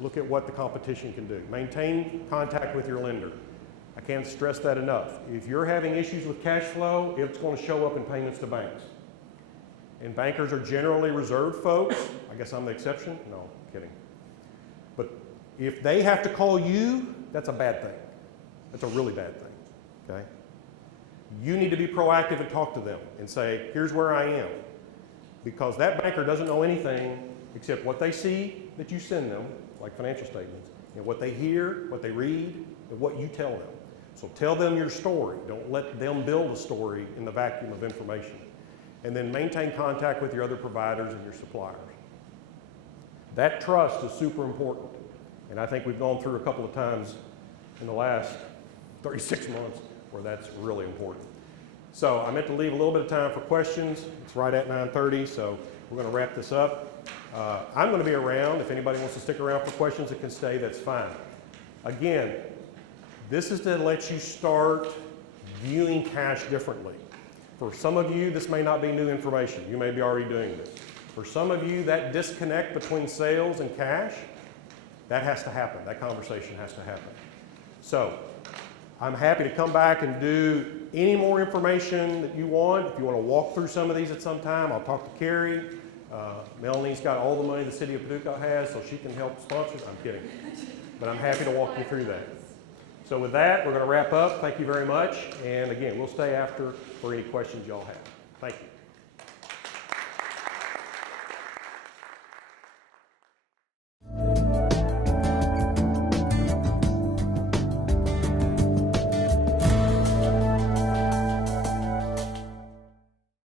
Look at what the competition can do. Maintain contact with your lender. I can't stress that enough. If you're having issues with cash flow, it's going to show up in payments to banks. And bankers are generally reserved folks. I guess I'm the exception. No, kidding. But if they have to call you, that's a bad thing. That's a really bad thing, okay? You need to be proactive and talk to them and say, here's where I am. Because that banker doesn't know anything except what they see that you send them, like financial statements, and what they hear, what they read, and what you tell them. So tell them your story. Don't let them build a story in the vacuum of information. And then maintain contact with your other providers and your suppliers. That trust is super important. And I think we've gone through a couple of times in the last 36 months where that's really important. So I meant to leave a little bit of time for questions. It's right at 9:30, so we're going to wrap this up. I'm going to be around. If anybody wants to stick around for questions and can stay, that's fine. Again, this is to let you start viewing cash differently. For some of you, this may not be new information. You may be already doing this. For some of you, that disconnect between sales and cash, that has to happen. That conversation has to happen. So I'm happy to come back and do any more information that you want. If you want to walk through some of these at some time, I'll talk to Carrie. Melanie's got all the money the city of Paducah has, so she can help sponsor. I'm kidding. But I'm happy to walk you through that. So with that, we're going to wrap up. Thank you very much. And again, we'll stay after for any questions y'all have. Thank you.